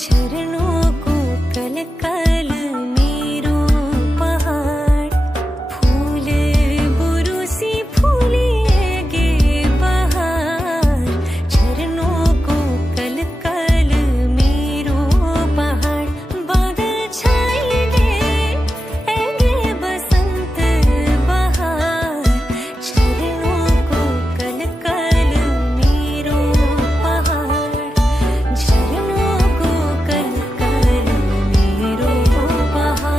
झरनों को कल कल नीरों पहाड़ फूल बुरुसी फूलिएगे बहार झरनों को कल कल नीरों पहाड़ बादल छाएंगे ऐगे बसंत बहार झरनों को कल कल नीरों पहाड़ झरनों को कल कल नीरों पहाड़।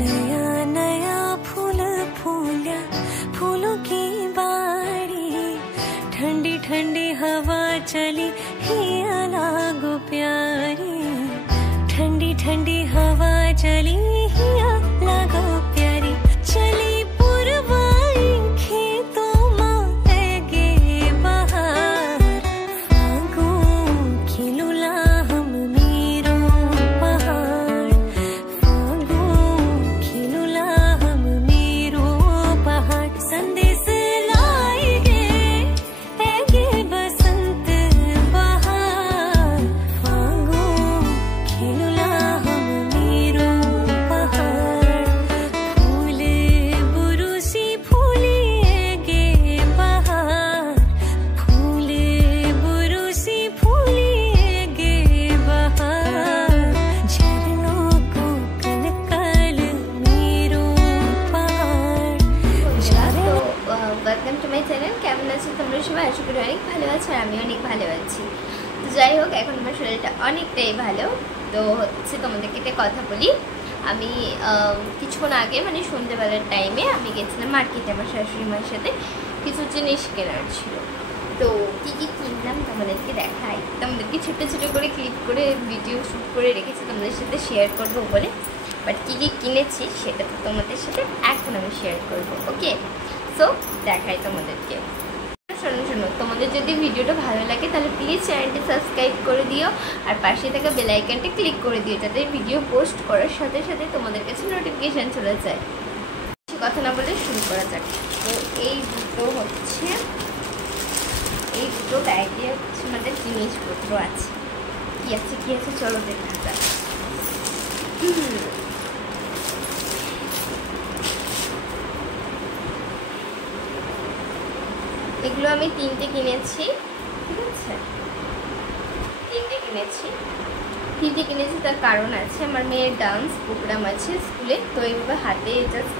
नया नया फूल फूला फूलों की बाड़ी ठंडी ठंडी हवा चली हिया लागो प्यारी ठंडी ठंडी हवा चली हिया लागो प्यारी चली पुरवाई खेतों में ऐगे बहार फागुन खिलुला हम मीरों पहाड़ फागुन खिलुला हम मीरों पहाड़ संदेश लाएगे ऐगे बसंत बहार फागुन खिलुला हम मीरों पहाड़ फूल बुरुसी फूलिएगे बहार फूल बुरुसी फूलिएगे बहार झरनों को कल कल मीरों पहाड़ झरनों ওয়েলকাম টু মাই চ্যানেল। কেমন আছো তোমরা সবাই? আশা করি অনেক ভালো আছো আর আমি অনেক ভালো আছি। তো যাই হোক, এখন আমার শরীরটা অনেকটাই ভালো। তো হচ্ছে তোমাদেরকে একটা কথা বলি। আমি কিছুক্ষণ আগে মানে সন্ধ্যেবেলার টাইমে আমি গেছিলাম মার্কেটে আমার শাশুড়ি মার সাথে, কিছু জিনিস কেনার ছিল। তো কী কী কিনলাম তোমাদেরকে দেখাই, তোমাদেরকে ছোটো ছোটো করে ক্লিপ করে ভিডিও শ্যুট করে রেখেছি তোমাদের সাথে শেয়ার করবো বলে। বাট কী কী কিনেছি সেটা তো তোমাদের সাথে এখন আমি শেয়ার করবো। ওকে, সো দেখাই তোমাদেরকে। শোনো শোনো, তোমাদের যদি ভিডিওটা ভালো লাগে তাহলে প্লিজ চ্যানেলটি সাবস্ক্রাইব করে দিও আর পাশে থাকা বেল আইকনটা ক্লিক করে দিও, যাতে ভিডিও পোস্ট করার সাথে সাথে তোমাদের কাছে নোটিফিকেশান চলে যায়। কথা না বলে শুরু করা যাক। তো এই দুটো ব্যাগে হচ্ছে আমাদের জিনিসপত্র আছে। কী আছে চলো দেখা যাক। এগুলো আমি তিনটে কিনেছি, ঠিক আছে? তিনটে কিনেছি তার কারণ আছে। আমার মেয়ের ডান্স প্রোগ্রাম আছে স্কুলে, তো এইভাবে হাতে জাস্ট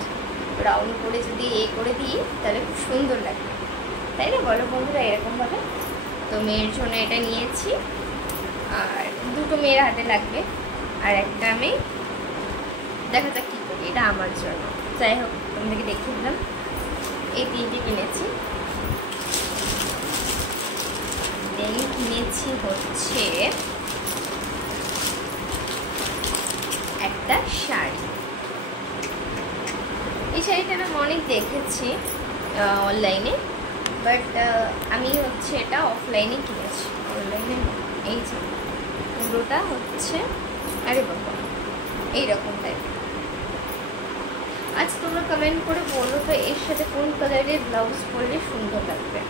রাউন্ড করে যদি করে দিই তাহলে খুব সুন্দর লাগবে, তাই না বলো বন্ধুরা? এরকমভাবে তো মেয়ের জন্য এটা নিয়েছি, আর দুটো মেয়ের হাতে লাগবে, আর একটা আমি দেখা যাক কী করি, এটা আমার জন্য। যাই হোক, তোমাদেরকে দেখিয়ে দিলাম। এই তিনটে কিনেছি। কিনেছি হচ্ছে একটা শাড়ি। এই শাড়িটা আমি অনেক দেখেছি অনলাইনে, বাট আমি হচ্ছে এটা অফলাইনে কিনেছি, অনলাইনে। এই যে পুরোটা হচ্ছে আরে বাবা এইরকম টাইপের। আচ্ছা, তোমরা কমেন্ট করে বলো তো এর সাথে কোন কালারের ব্লাউজ পরলে সুন্দর লাগবে।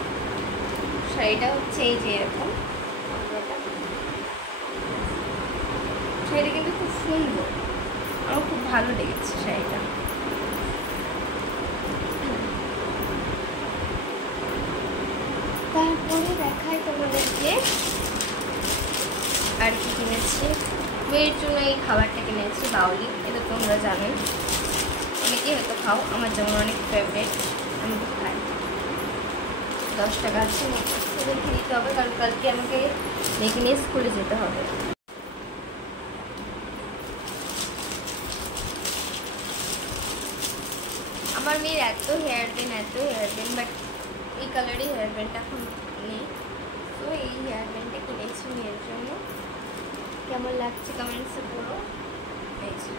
শাড়িটা হচ্ছে এই যে এরকম, শাড়িটা কিন্তু খুব সুন্দর, আমার খুব ভালো লেগেছে শাড়িটা। তারপরে দেখাই তোমাদেরকে আর কি কিনেছি। মেয়ের জন্য এই খাবারটা কিনেছি, বাউলি। এটা তোমরা জানোই, অনেকেই হয়তো খাও, আমার যেমন অনেক ফেভারিট, আমি তো খাই। 10 টাকা আছে, ওদেরকে দিতে হবে, কারণ কালকে আমাকে মেয়েকে নিয়ে স্কুলে যেতে হবে। আমার মেয়ের এত হেয়ার ব্যান্ড, বাট এই কালারই হেয়ার ব্যান্ডটা এখন নেই। তো এই হেয়ার ব্যান্ডটা কিনেছি মেয়ের জন্য। কেমন লাগছে কমেন্টসে বলো। এই যে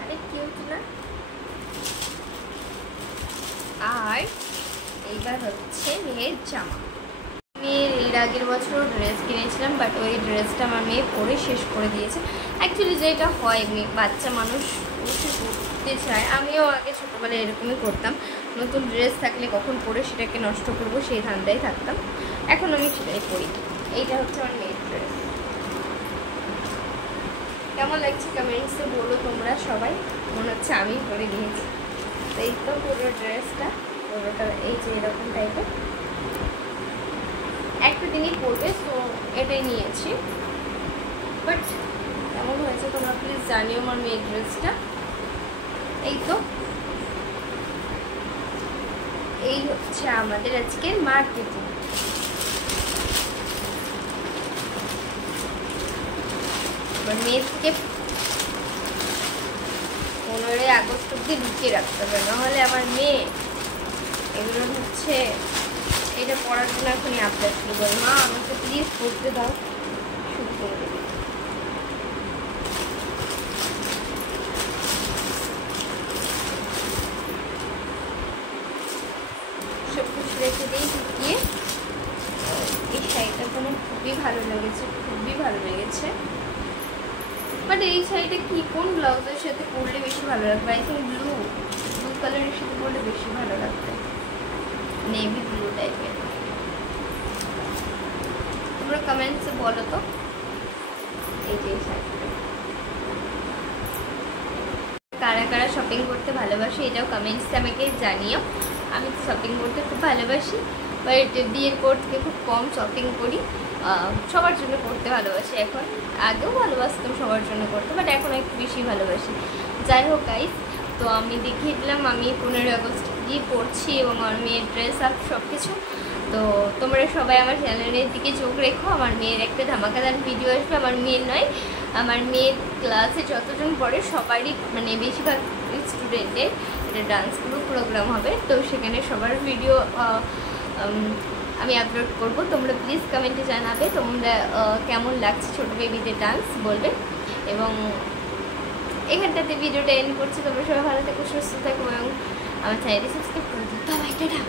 আরে কিউট না। আর এইবার হচ্ছে মেয়ের জামা। মেয়ের এর আগের বছর ড্রেস কিনেছিলাম, বাট ওই ড্রেসটা আমার মেয়ে পরে শেষ করে দিয়েছে। অ্যাকচুয়ালি যেটা হয়, বাচ্চা মানুষ উঠে পড়তে চায়, আমিও আগে ছোটোবেলায় এরকমই করতাম, নতুন ড্রেস থাকলে কখন পরে সেটাকে নষ্ট করবো সেই ধান্দায় থাকতাম। এখন আমি সেটাই পরি। এইটা হচ্ছে আমার মেয়ের ড্রেস। কেমন লাগছে কমেন্টসে বলো তোমরা সবাই। মনে হচ্ছে আমি পরে দিয়েছি। এই তো পুরো ড্রেসটা, পুরোটা এই যে এরকম টাইপের, একটা দিনই পরবে, তো এটাই নিয়েছি। বাট কেমন হয়েছে তোমরা প্লিজ জানিও আমার মেয়ের ড্রেসটা। এই তো এই হচ্ছে আমাদের আজকের মার্কেটিং। এবার মেয়েকে 15ই আগস্ট অব্দি লুকিয়ে রাখতে হবে, নাহলে আমার মেয়ে এগুলো হচ্ছে এটা পড়ার জন্য এখনই আপডেট শুরু করে, মা আমাকে প্লিজ পড়তে দাও, শুরু করে দেবে। সব কিছু রেখে দিই ঢুকিয়ে। এই শাড়িটা তো আমার খুবই ভালো লেগেছে, খুবই ভালো লেগেছে। বাট এই শাড়িটা কি কোন ব্লাউজের সাথে পরলে বেশি ভালো লাগবে? আই থিঙ্ক ব্লু কালারের সাথে পরলে বেশি ভালো লাগবে, নেভি ব্লু টাইপের। তোমরা কমেন্টসে বলো তো। এই যে শাড়িটা কারা কারা শপিং করতে ভালোবাসে এটাও কমেন্টসে আমাকে জানিও। আমি তো শপিং করতে খুব ভালোবাসি, বাট বিয়ের পর থেকে খুব কম শপিং করি। সবার জন্য করতে ভালোবাসি এখন, আগেও ভালোবাসতাম সবার জন্য করতে, বাট এখন একটু বেশি ভালোবাসি। যাই হোক গাইস, তো আমি দেখিয়ে দিলাম আমি 15ই আগস্ট গিয়ে পড়ছি এবং আমার মেয়ের ড্রেস আপ সব কিছু। তো তোমরা সবাই আমার চ্যানেলের দিকে চোখ রেখো, আমার মেয়ের একটা ধামাকাদার ভিডিও আসবে। আমার মেয়ের নয়, আমার মেয়ের ক্লাসে যতজন পড়ে সবারই, মানে বেশিরভাগ স্টুডেন্টের একটা ডান্স গ্রুপ প্রোগ্রাম হবে, তো সেখানে সবার ভিডিও আমি আপলোড করব। তোমরা প্লিজ কমেন্টে জানাবে তোমরা কেমন লাগছে ছোটো বেবিদের ডান্স, বলবে। এবং এখানটাতে ভিডিওটা এন্ড করছি। তোমরা সবাই ভালো থেকো, সুস্থ থাকো এবং আমার চ্যানেলটি সাবস্ক্রাইব করে দিও। Bye, tata.